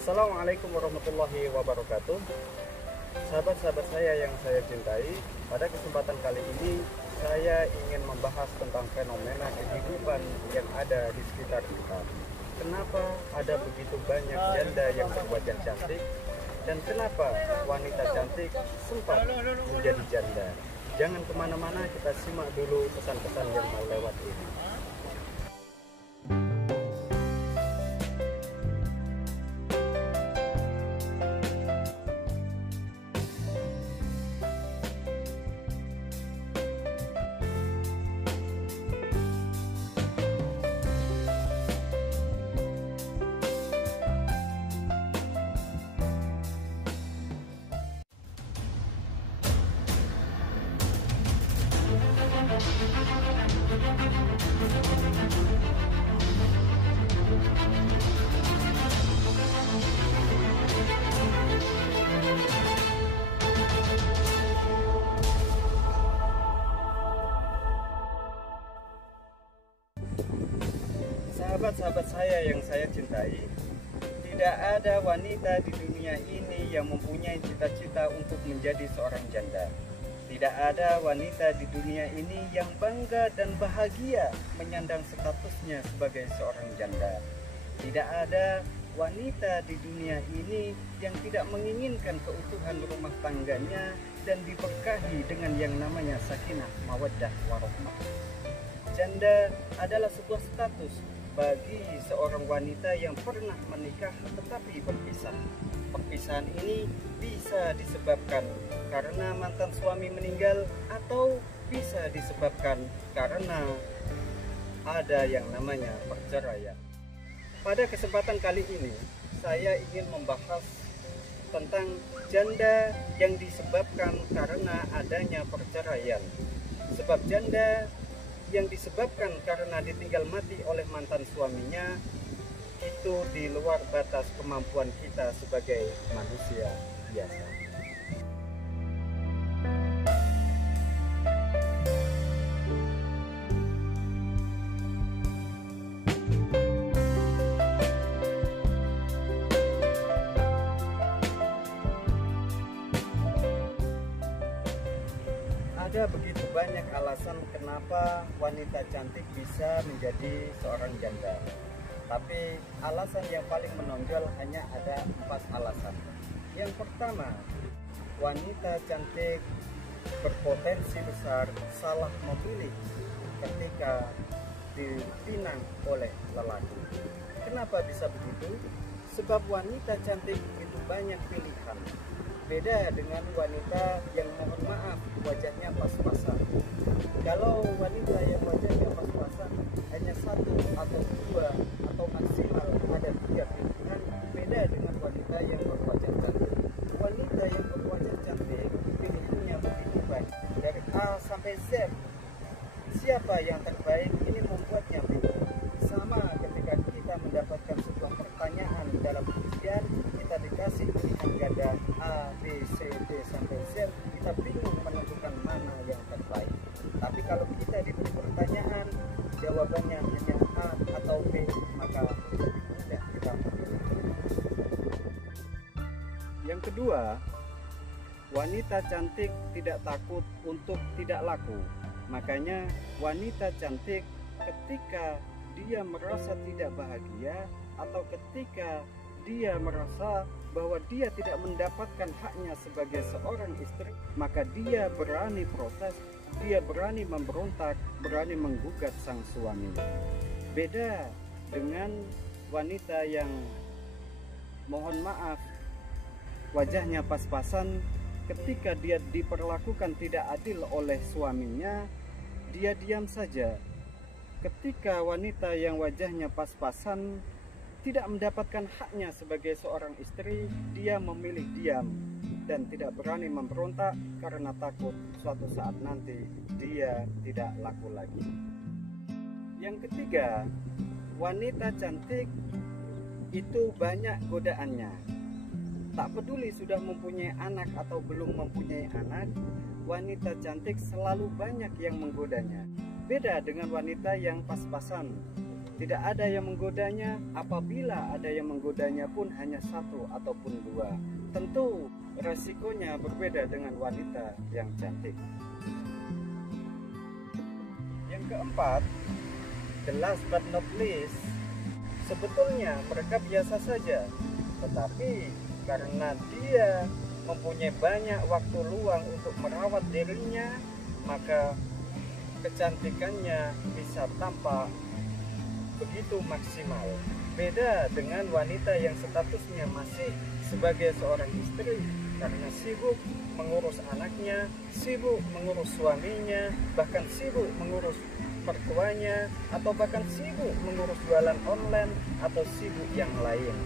Assalamualaikum warahmatullahi wabarakatuh. Sahabat-sahabat saya yang saya cintai, pada kesempatan kali ini saya ingin membahas tentang fenomena kehidupan yang ada di sekitar kita. Kenapa ada begitu banyak janda yang berwajah cantik, dan kenapa wanita cantik sempat menjadi janda? Jangan kemana-mana, kita simak dulu pesan-pesan yang mau lewat ini. Sahabat-sahabat saya yang saya cintai, tidak ada wanita di dunia ini yang mempunyai cita-cita untuk menjadi seorang janda. Tidak ada wanita di dunia ini yang bangga dan bahagia menyandang statusnya sebagai seorang janda. Tidak ada wanita di dunia ini yang tidak menginginkan keutuhan rumah tangganya dan diberkahi dengan yang namanya sakinah, mawaddah, warahmah. Janda adalah sebuah status bagi seorang wanita yang pernah menikah tetapi berpisah. Perpisahan ini bisa disebabkan karena mantan suami meninggal atau bisa disebabkan karena ada yang namanya perceraian. Pada kesempatan kali ini saya ingin membahas tentang janda yang disebabkan karena adanya perceraian. Sebab janda yang disebabkan karena ditinggal mati oleh mantan suaminya itu di luar batas kemampuan kita sebagai manusia biasa. Ada begitu banyak alasan kenapa wanita cantik bisa menjadi seorang janda. Tapi alasan yang paling menonjol hanya ada 4 alasan. Yang pertama, wanita cantik berpotensi besar salah memilih ketika dipinang oleh lelaki. Kenapa bisa begitu? Sebab wanita cantik itu banyak pilihan. Beda dengan wanita yang mohon maaf wajahnya pas-pasan. Kalau wanita yang wajahnya pas-pasan hanya 1 atau 2 atau maksimal ada 3 pilihan, beda dengan wanita yang berwajah cantik. Wanita yang berwajah cantik pilihannya begitu banyak, dari A sampai Z. Siapa yang terbaik ini membuatnya bingung. Sama ketika kita mendapatkan sebuah pertanyaan dalam ujian, kita dikasih pilihan ganda A, B, C, D sampai Z, kita bingung menentukan mana yang terbaik. Tapi kalau kita diberi pertanyaan, jawabannya hanya A atau B, maka lebih mudah kita memilih. Yang kedua, wanita cantik tidak takut untuk tidak laku. Makanya wanita cantik ketika dia merasa tidak bahagia atau ketika dia merasa bahwa dia tidak mendapatkan haknya sebagai seorang istri, maka dia berani protes, dia berani memberontak, berani menggugat sang suami. Beda dengan wanita yang mohon maaf wajahnya pas-pasan, ketika dia diperlakukan tidak adil oleh suaminya, dia diam saja. Ketika wanita yang wajahnya pas-pasan tidak mendapatkan haknya sebagai seorang istri, dia memilih diam dan tidak berani memberontak karena takut suatu saat nanti dia tidak laku lagi. Yang ketiga, wanita cantik itu banyak godaannya. Tak peduli sudah mempunyai anak atau belum mempunyai anak, wanita cantik selalu banyak yang menggodanya. Beda dengan wanita yang pas-pasan. Tidak ada yang menggodanya, apabila ada yang menggodanya pun hanya satu ataupun dua. Tentu resikonya berbeda dengan wanita yang cantik. Yang keempat, the last but not least, sebetulnya mereka biasa saja, tetapi karena dia mempunyai banyak waktu luang untuk merawat dirinya, maka kecantikannya bisa tampak begitu maksimal. Beda dengan wanita yang statusnya masih sebagai seorang istri, karena sibuk mengurus anaknya, sibuk mengurus suaminya, bahkan sibuk mengurus mertuanya, atau bahkan sibuk mengurus jualan online atau sibuk yang lain.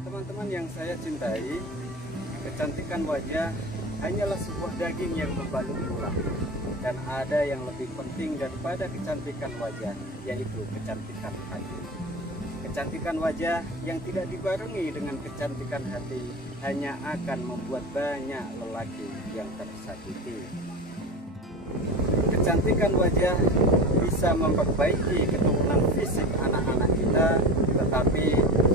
Teman-teman yang saya cintai, kecantikan wajah hanyalah sebuah daging yang membalut tulang, dan ada yang lebih penting daripada kecantikan wajah, yaitu kecantikan hati. Kecantikan wajah yang tidak dibarengi dengan kecantikan hati hanya akan membuat banyak lelaki yang tersakiti. Kecantikan wajah bisa memperbaiki keturunan fisik anak-anak kita, tetapi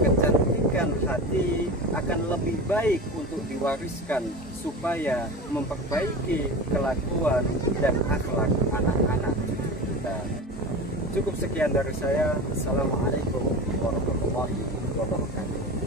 kecantikan hati akan lebih baik untuk diwariskan supaya memperbaiki kelakuan dan akhlak anak-anak kita. Cukup sekian dari saya. Assalamualaikum warahmatullahi wabarakatuh.